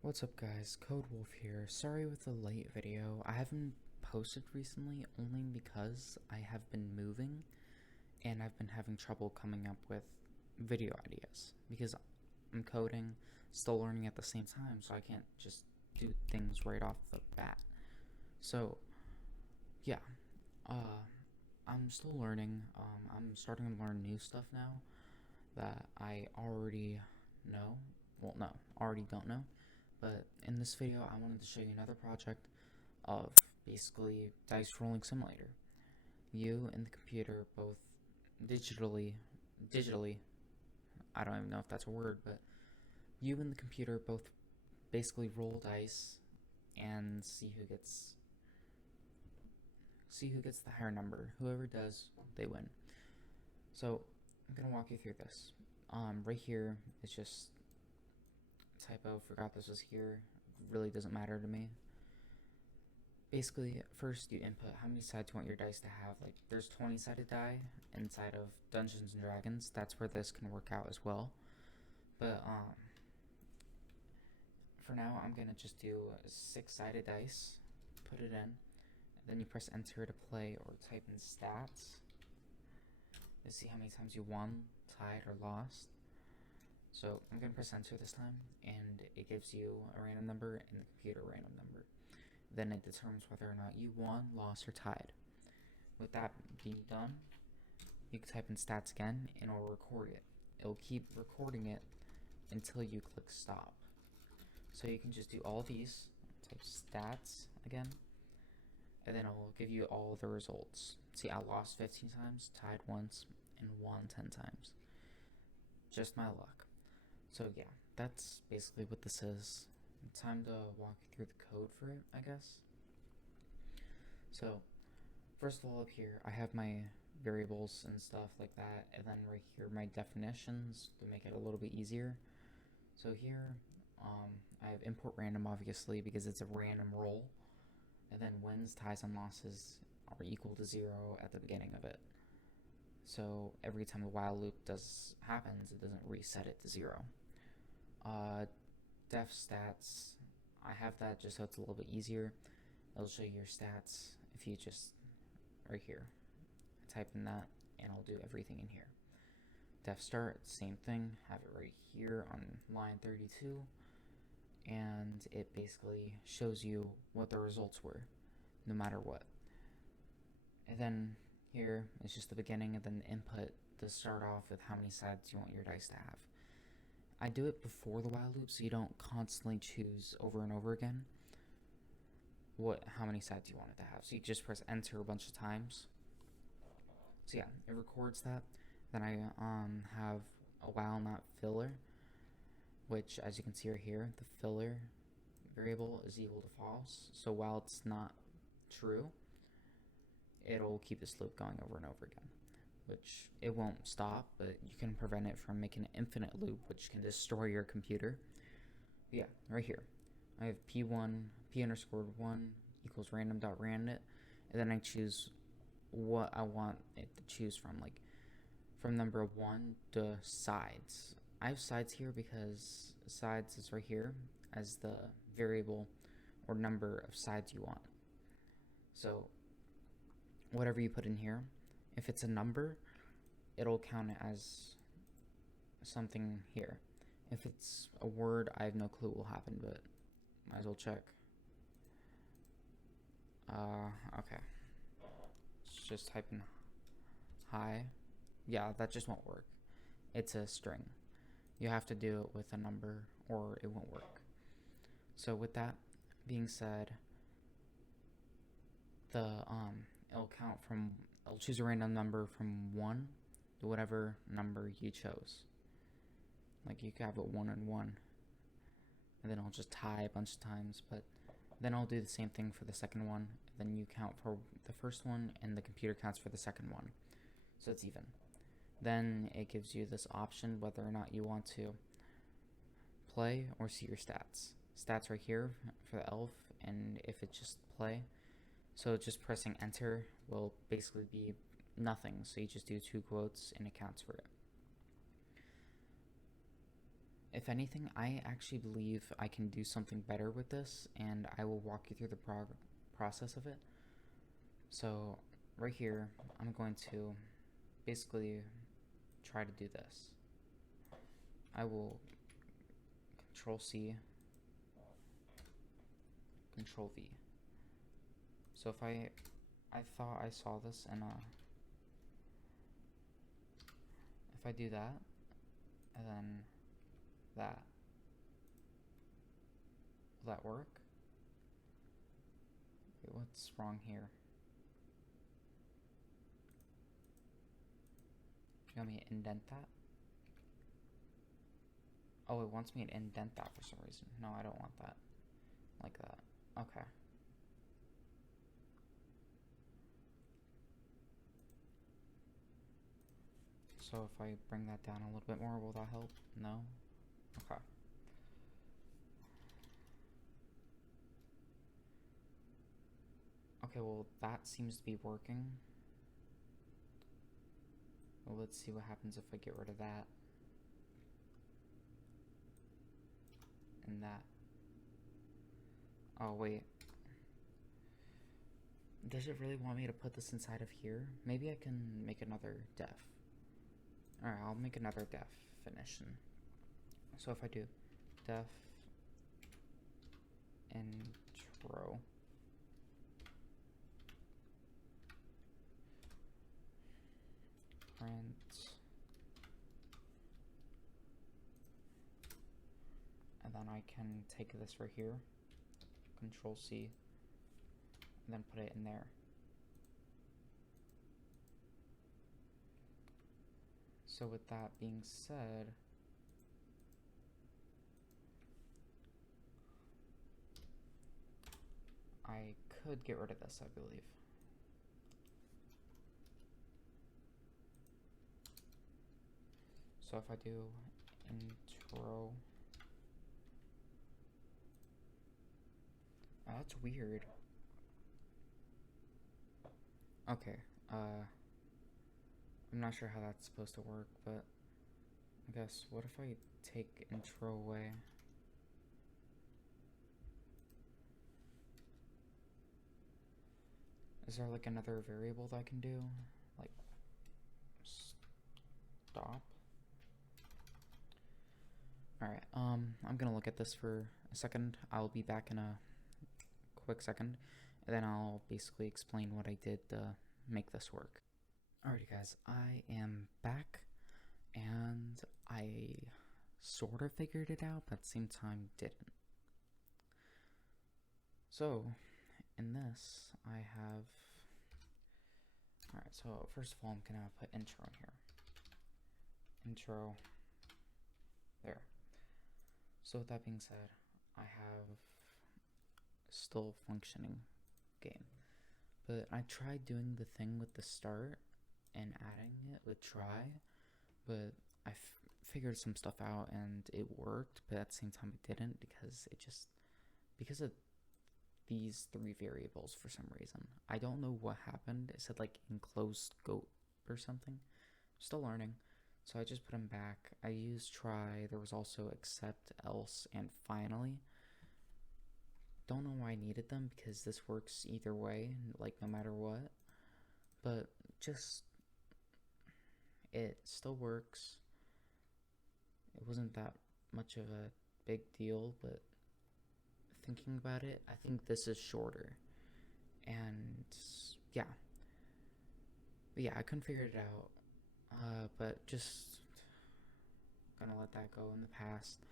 What's up guys, Code Wolf here. Sorry with the late video. I haven't posted recently only because I have been moving and I've been having trouble coming up with video ideas because I'm coding, still learning at the same time, so I can't just do things right off the bat. So yeah, uh, I'm still learning. I'm starting to learn new stuff now that I already know. Well, no, already don't know. But in this video, I wanted to show you another project of basically dice rolling simulator. You and the computer both digitally, I don't even know if that's a word, but you and the computer both basically roll dice and see who gets the higher number. Whoever does, they win. So I'm gonna walk you through this. Right here, it's just typo. Forgot this was here. Really doesn't matter to me. Basically, first you input how many sides you want your dice to have. Like, there's 20-sided die inside of Dungeons and Dragons. That's where this can work out as well. But for now, I'm gonna just do a 6-sided dice. Put it in. Then you press enter to play or type in stats to see how many times you won, tied, or lost. So I'm gonna press enter this time, and it gives you a random number and the computer a random number. Then it determines whether or not you won, lost, or tied. With that being done, you can type in stats again and it'll record it. It'll keep recording it until you click stop. So you can just do all these, type stats again, and then it'll give you all the results. See, I lost 15 times, tied once, and won 10 times. Just my luck. So yeah, that's basically what this is. Time to walk you through the code for it, I guess. So, first of all, up here, I have my variables and stuff like that, and then right here, my definitions to make it a little bit easier. So here, I have import random, obviously, because it's a random roll, and then wins, ties, and losses are equal to 0 at the beginning of it. So every time the while loop happens, it doesn't reset it to 0. Def stats, I have that just so it's a little bit easier. It'll show you your stats if you just, right here, type in that, and I'll do everything in here. Def start, same thing, have it right here on line 32, and it basically shows you what the results were, no matter what. And then here is just the beginning, and then the input to start off with how many sides you want your dice to have. I do it before the while loop so you don't constantly choose over and over again how many sides you want it to have. So you just press enter a bunch of times. So yeah, it records that. Then I have a while not filler, which as you can see right here, the filler variable is equal to false. So while it's not true, it'll keep this loop going over and over again, which it won't stop, but you can prevent it from making an infinite loop, which can destroy your computer. But yeah, right here, I have p1, p_1 equals random.randit, and then I choose what I want it to choose from, like from number 1 to sides. I have sides here because sides is right here as the variable or number of sides you want. So whatever you put in here, if it's a number, it'll count it as something here. If it's a word, I have no clue what will happen, but might as well check. Okay. Let's just type in hi. Yeah, that just won't work. It's a string. You have to do it with a number or it won't work. So with that being said, it'll choose a random number from 1 to whatever number you chose. Like you could have it 1 and 1, and then I'll just tie a bunch of times, but then I'll do the same thing for the second one. Then you count for the first one and the computer counts for the second one, so it's even. Then it gives you this option whether or not you want to play or see your stats. Stats right here for the elf, and if it's just play, so just pressing enter will basically be nothing, so you just do 2 quotes and it counts for it. if anything, I actually believe I can do something better with this, and I will walk you through the process of it. So right here, I'm going to basically try to do this. I will Control C, Control V. So if I thought I saw this in a, if I do that, and then that, will that work? Wait, what's wrong here? You want me to indent that? Oh, it wants me to indent that for some reason. No, I don't want that. Like that. Okay. So if I bring that down a little bit more, will that help? No? Okay. Okay, well, that seems to be working. Well, let's see what happens if I get rid of that. And that. Oh, wait. Does it really want me to put this inside of here? Maybe I can make another def. Alright, I'll make another def definition. So if I do def intro, print, and then I can take this right here, Control C, and then put it in there. So with that being said, I could get rid of this, I believe. So if I do intro, oh, that's weird. Okay, I'm not sure how that's supposed to work, but I guess, what if I take intro away? Is there like another variable that I can do? Like, stop? Alright, I'm gonna look at this for a second. I'll be back in a quick second, and then I'll basically explain what I did to make this work. Alrighty guys, I am back, and I sort of figured it out, but at the same time didn't. So, in this, I have, alright, so first of all, I'm gonna put intro in here. Intro, there. So with that being said, I have still functioning game. But I tried doing the thing with the start and adding it with try, but I figured some stuff out and it worked, but at the same time it didn't because of these three variables for some reason. I don't know what happened. It said like enclosed scope or something. Still learning. So I just put them back. I used try. There was also except, else, and finally. Don't know why I needed them because this works either way, like no matter what. But just, it still works. It wasn't that much of a big deal, but thinking about it, I think this is shorter. And yeah. But yeah, I couldn't figure it out. But just gonna let that go in the past.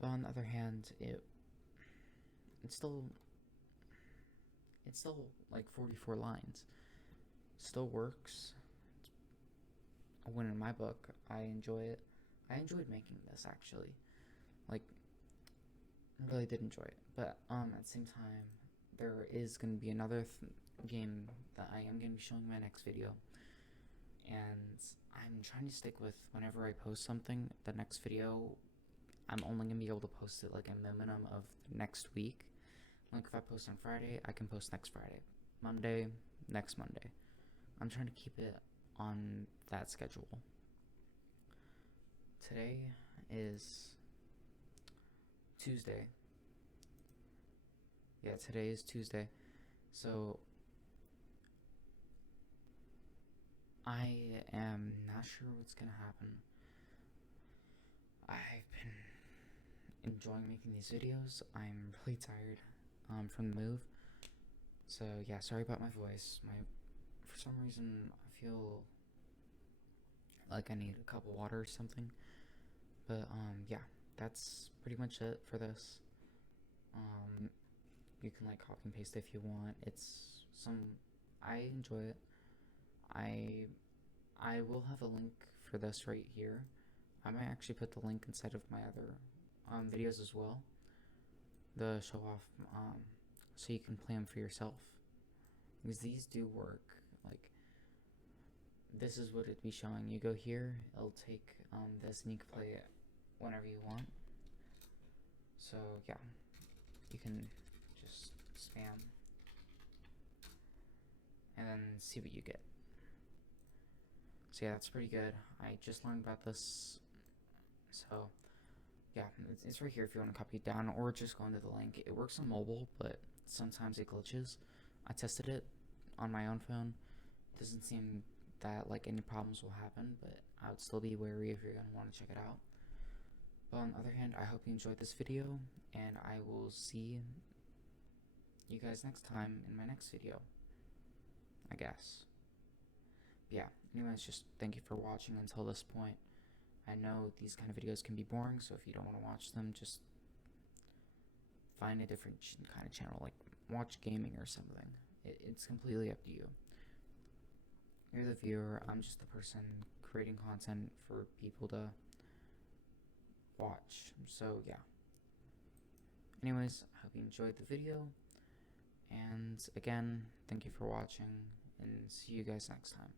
But on the other hand, it's still like 44 lines. Still works. It's a win in my book. I enjoy it. I enjoyed making this actually. Like, I really did enjoy it. But at the same time, there is gonna be another game that I am gonna be showing in my next video. And I'm trying to stick with whenever I post something, the next video, I'm only going to be able to post it like a minimum of next week. Like if I post on Friday, I can post next Friday. Monday, next Monday. I'm trying to keep it on that schedule. Today is Tuesday. Yeah, today is Tuesday. So I am not sure what's gonna happen. I've been enjoying making these videos. I'm really tired from the move. So yeah, sorry about my voice. For some reason I feel like I need a cup of water or something. But yeah, that's pretty much it for this. Um you can like copy and paste if you want. I enjoy it. I I will have a link for this right here. I might actually put the link inside of my other videos as well. The show off, so you can play them for yourself. Because these do work. Like, this is what it'd be showing. You go here, it'll take this and you can play it whenever you want. So yeah, you can just spam and then see what you get. So yeah, that's pretty good. I just learned about this. So yeah, it's right here if you want to copy it down, or just go into the link. It works on mobile, but sometimes it glitches. I tested it on my own phone. Doesn't seem that like any problems will happen, but I would still be wary if you're going to want to check it out. But on the other hand, I hope you enjoyed this video, and I will see you guys next time in my next video, I guess. Yeah, anyways, just thank you for watching until this point. I know these kind of videos can be boring, so if you don't want to watch them, just find a different kind of channel, like watch gaming or something. It's completely up to you. You're the viewer, I'm just the person creating content for people to watch. So yeah. Anyways, I hope you enjoyed the video, and again, thank you for watching, and see you guys next time.